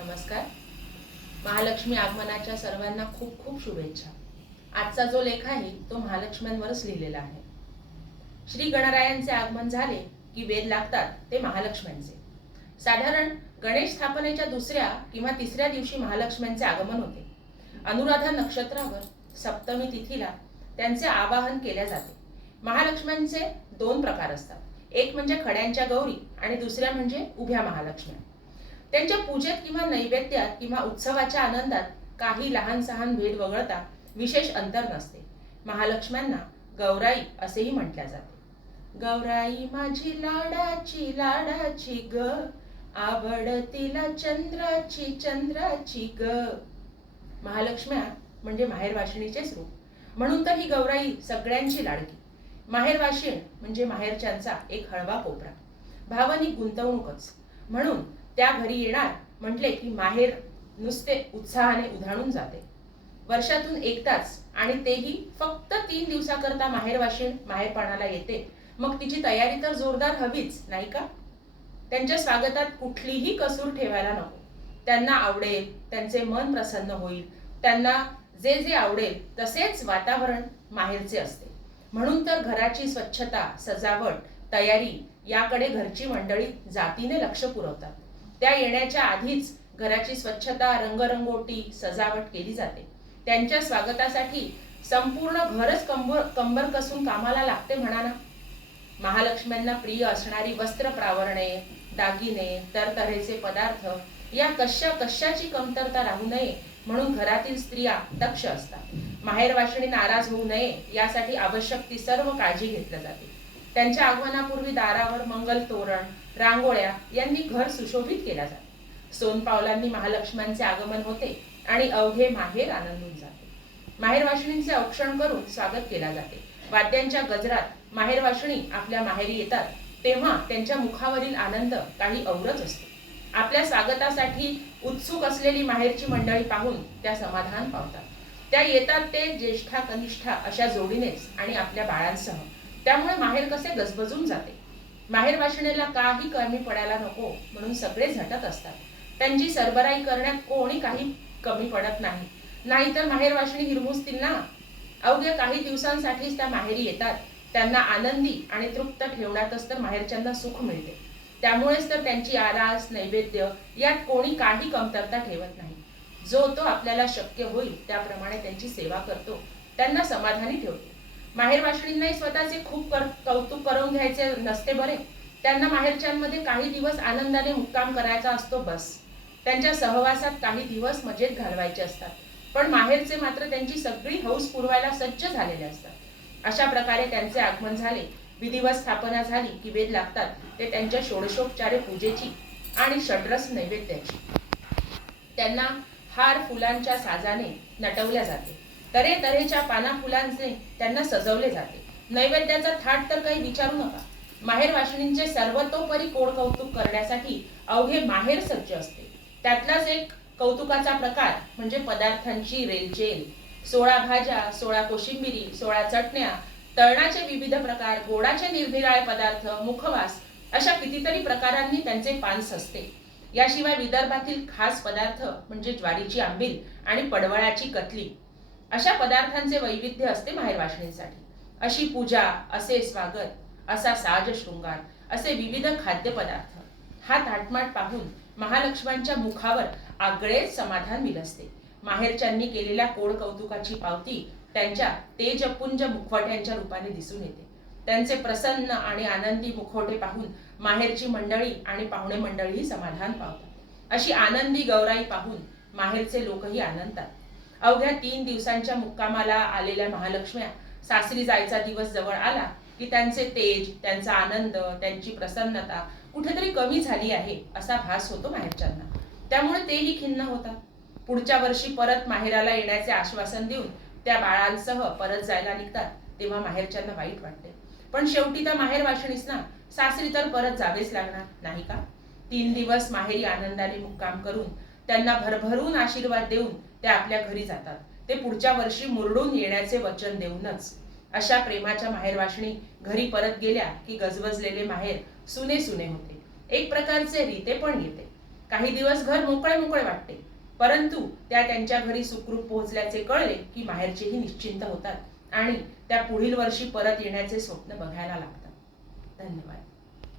नमस्कार. महालक्ष्मी आगमनाच्या सर्वांना खूप खूप शुभेच्छा. आजचा जो लेख आहे तो महालक्ष्म्यांवरच लिहिलेला आहे. श्री गणरायांचे आगमन झाले की वेद लागतात ते महालक्ष्म्यांचे. साधारण गणेश स्थापनेच्या दुसऱ्या किंवा तिसऱ्या दिवशी महालक्ष्म्यांचे आगमन होते. अनुराधा नक्षत्रावर सप्तमी तिथीला त्यांचे आवाहन केले जाते. महालक्ष्म्यांचे दोन प्रकार असतात. एक म्हणजे खड्यांच्या गौरी आणि दुसऱ्या म्हणजे उभ्या महालक्ष्म्या. त्यांच्या पूजेत किंवा नैवेद्यात किंवा उत्सवाच्या आनंदात काही लहान सहान भेद वगळता विशेष अंतर नसते. महालक्ष्म्यांना गौराई असेही म्हटले जाते. गौराई माझी लाडाची लाडाची ग, आवडतीला चंद्राची चंद्राची ग. महालक्ष्म्या म्हणजे माहेरवाशिणीचेच रूप, म्हणून तर ही गौराई सगळ्यांची लाडकी. माहेरवाशीण म्हणजे माहेरच्यांचा एक हळवा कोपरा, भावनिक गुंतवणूकच. म्हणून त्या घरी येणार म्हटले की माहेर नुसते उत्साहाने उधाणून जाते. वर्षातून एकदाच आणि तेही फक्त 3 दिवसाकरता माहेरवाशीण माहेरपणाला येते. मग तिची तयारी तर जोरदार हवीच, नाही का? त्यांच्या स्वागतात कुठलीही कसूर ठेवायला नको. त्यांना आवडेल, त्यांचे मन प्रसन्न होईल, त्यांना जे जे आवडेल तसेच वातावरण माहेरचे असते. म्हणून तर घराची स्वच्छता, सजावट, तयारी याकडे घरची मंडळी जातीने लक्ष पुरवतात. त्या येण्याच्या आधीच घराची स्वच्छता, रंगरंगोटी, सजावट केली जाते. त्यांच्या स्वागतासाठी संपूर्ण घरच कंबर कसून कामाला लागते म्हणा ना. महालक्ष्म्यांना प्रिय असणारी वस्त्र प्रावरणे, दागिने, तरतऱ्हेचे पदार्थ या कशाची कमतरता राहू नये म्हणून घरातील स्त्रिया दक्ष असतात. माहेरवाशिणी नाराज होऊ नये यासाठी आवश्यक ती सर्व काळजी घेतली जाते. त्यांच्या आगमनापूर्वी दारावर मंगल तोरण, रांगोळ्या यांनी घर सुशोभित केला जातो. सोनपावलांनी महालक्ष्म्यांचे आगमन होते आणि अवघे माहेर आनंदून जाते. माहेरवाशिणींचे औक्षण करून स्वागत केले जाते. वाद्यांच्या गजरात माहेरवाशिणी आपल्या माहेरी येतात तेव्हा त्यांच्या मुखावरील आनंद काही औरच असतो. आपल्या स्वागतासाठी उत्सुक असलेली माहेरची मंडळी पाहून त्या समाधान पावतात. त्या येतात ते ज्येष्ठा कनिष्ठा अशा जोडीनेच आणि आपल्या बाळांसह. त्यामुळे माहेर कसे गजबजून जाते. माहेरवाशिणीला काही कमी पडायला नको म्हणून सगळे झटत असतात. त्यांची सरबराई करण्यात कोणी काही कमी पडत नाही. नाहीतर माहेरवाशिणी हिरमुसतील ना. अवघ्या काही दिवसांसाठीच त्या माहेरी येतात. त्यांना आनंदी आणि तृप्त ठेवण्यातच तर माहेरच्यांना सुख मिळते. त्यामुळेच तर त्यांची आरास, नैवेद्य यात कोणी काही कमतरता ठेवत नाही. जो तो आपल्याला शक्य होईल त्याप्रमाणे त्यांची सेवा करतो, त्यांना समाधानी ठेवतो. माहेरवाशिणींनाही स्वतःचे खूप कौतुक करून घ्यायचे नसते बरे. त्यांना माहेरच्यांमध्ये काही दिवस आनंदाने मुक्काम करायचा असतो बस. त्यांच्या सहवासात काही दिवस मजेत घालवायचे असतात. पण माहेरचे मात्र त्यांची सगळी हौस पुरवायला सज्ज झालेले असतात. अशा प्रकारे त्यांचे आगमन झाले, विधिवत स्थापना झाली की वेद लागतात ते त्यांच्या षोडशोपचारे पूजेची आणि षड्रस नैवेद्याची. त्यांना हार फुलांच्या साजाने नटवल्या जाते. तऱ्हेतऱ्हेच्या पाना फुलांचे त्यांना सजवले जाते. नैवेद्याचा थाट तर काही विचारू नका. माहेरवाशिणींचे सर्वतोपरी कोड कौतुक करण्यासाठी अवघे माहेर सज्ज असते. त्यातलाच एक कौतुकाचा प्रकार म्हणजे पदार्थांची रेलचेल. 16 भाज्या, 16 कोशिंबिरी, 16 चटण्या, तळणाचे विविध प्रकार, गोडाचे निरनिराळे पदार्थ, मुखवास अशा कितीतरी प्रकारांनी त्यांचे पान सजते. याशिवाय विदर्भातील खास पदार्थ म्हणजे ज्वारीची आंबील आणि पडवळाची कतली अशा पदार्थांचे वैविध्य असते माहेरवाशिणींसाठी. अशी पूजा, असे स्वागत, असा साज शृंगार, असे विविध खाद्यपदार्थ हा थाटमाट पाहून महालक्ष्म्यांच्या मुखावर आगळेच समाधान विलसते. माहेरच्यांनी केलेल्या कोड कौतुकाची पावती त्यांच्या तेजपुंज मुखवट्यांच्या रूपाने दिसून येते. त्यांचे प्रसन्न आणि आनंदी मुखवटे पाहून माहेरची मंडळी आणि पाहुणे मंडळीही समाधान पावतात. अशी आनंदी गौराई पाहून माहेरचे लोकही आनंदतात. अवघ्या 3 दिवसांच्या मुक्कामाला आलेल्या महालक्ष्म्या सासरी जायचा दिवस जवळ आला की त्यांचे तेज, त्यांचा आनंद, त्यांची प्रसन्नता कुठेतरी कमी झाली आहे असा भास होतो माहेरच्यांना. त्यामुळे तेही खिन्न होतात. पुढच्या वर्षी परत माहेराला येण्याचे आश्वासन देऊन त्या बाळांसह परत जायला निघतात तेव्हा माहेरच्यांना वाईट वाटते. पण शेवटी त्या माहेरवाशिणीस ना, सासरी तर परत जावेच लागणार नाही का. 3 दिवस माहेरी आनंदाने मुक्काम करून त्यांना भरभरून आशीर्वाद देऊन त्या आपल्या घरी जातात. ते पुढच्या वर्षी मुरडून येण्याचे वचन देऊनच. अशा प्रेमाच्या माहेरवाशिणी घरी परत गेल्या की गजबजलेले माहेर सुने सुने होते. एक प्रकारचे रीते पण येते. काही दिवस घर मोकळे मोकळे वाटते, परंतु त्या त्यांच्या घरी सुखरूप पोहोचल्याचे कळले की माहेरचेही निश्चिंत होतात आणि त्या पुढील वर्षी परत येण्याचे स्वप्न बघायला लागतात. धन्यवाद.